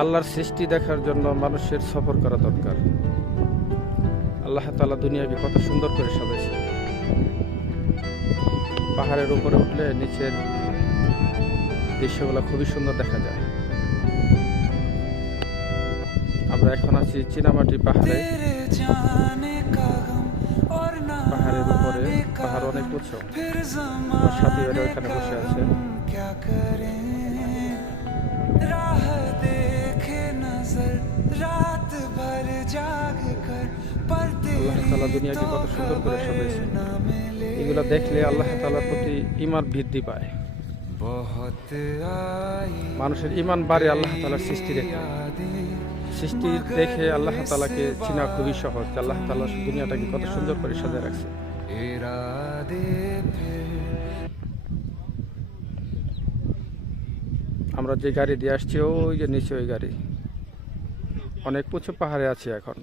আল্লাহর সৃষ্টি দেখার জন্য মানুষের সফর করা দরকার। আল্লাহ তাআলা দুনিয়াকে কত সুন্দর করে সাজাইছে। পাহাড়ের উপরে উঠলে নিচের দৃশ্যগুলো খুবই সুন্দর দেখা যায়। আমরা এখন আছি চীনামাটি পাহাড়ে। পাহাড়ের উপরে, পাহাড় অনেক উঁচু। আমার সাথী ভাইরা ওইখানে বসে আছে। আল্লাহ তাআলা দুনিয়াকে কত সুন্দর করে সাজাইছে। এগুলো দেখলে আল্লাহ তাআলার প্রতি ঈমান বৃদ্ধি পায়। মানুষের ঈমান বাড়ে আল্লাহ তাআলার সৃষ্টি দেখে। সৃষ্টি দেখে আল্লাহ তাআলাকে চেনা খুবই সহজ। আল্লাহ তাআলা দুনিয়াটাকে কত সুন্দর করে সাজিয়ে রাখছে। আমরা যে গাড়ি দিয়ে আসছি ওই যে নিচে ওই গাড়ি। অনেক উঁচু পাহাড়ে আছি এখন।